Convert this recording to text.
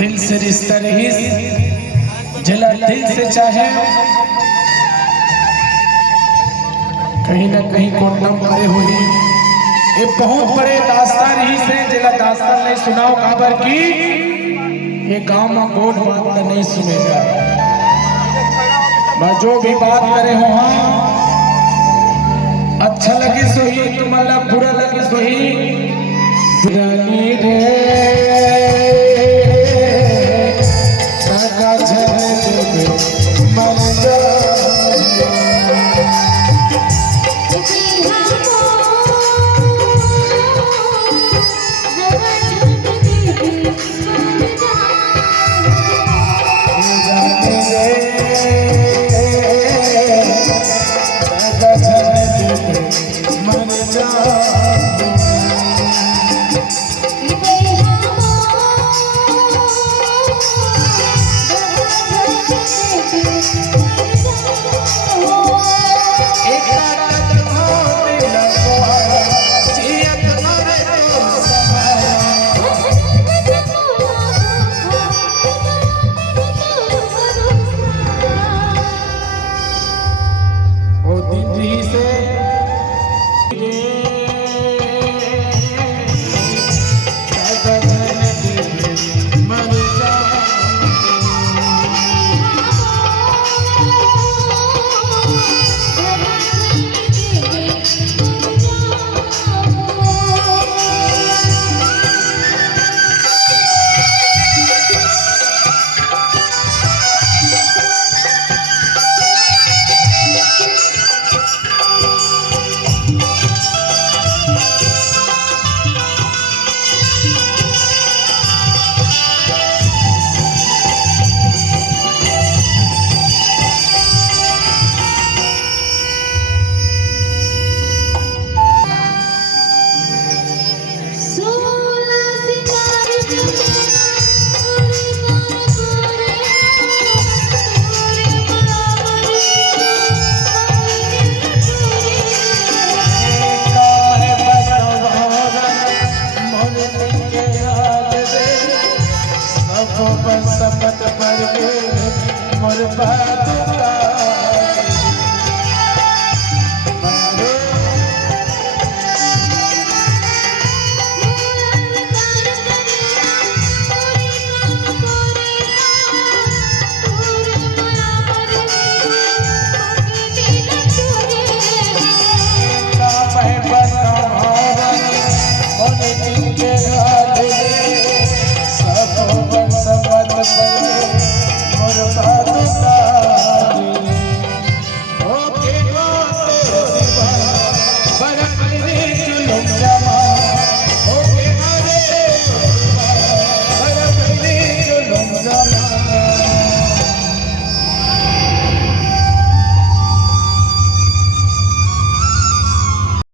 दिल से रिश्ता रही जला दिल से चाहे कहीं ना कहीं कोटम करे हुई ये बहुत बड़े दास्तान रही से जला दास्तान नहीं सुनाओ काबर की ये गांव में गोट बात नहीं सुनेगा। मैं जो भी बात करे हो हाँ अच्छा लगे सोही तुम्हारा बुरा लगे सोही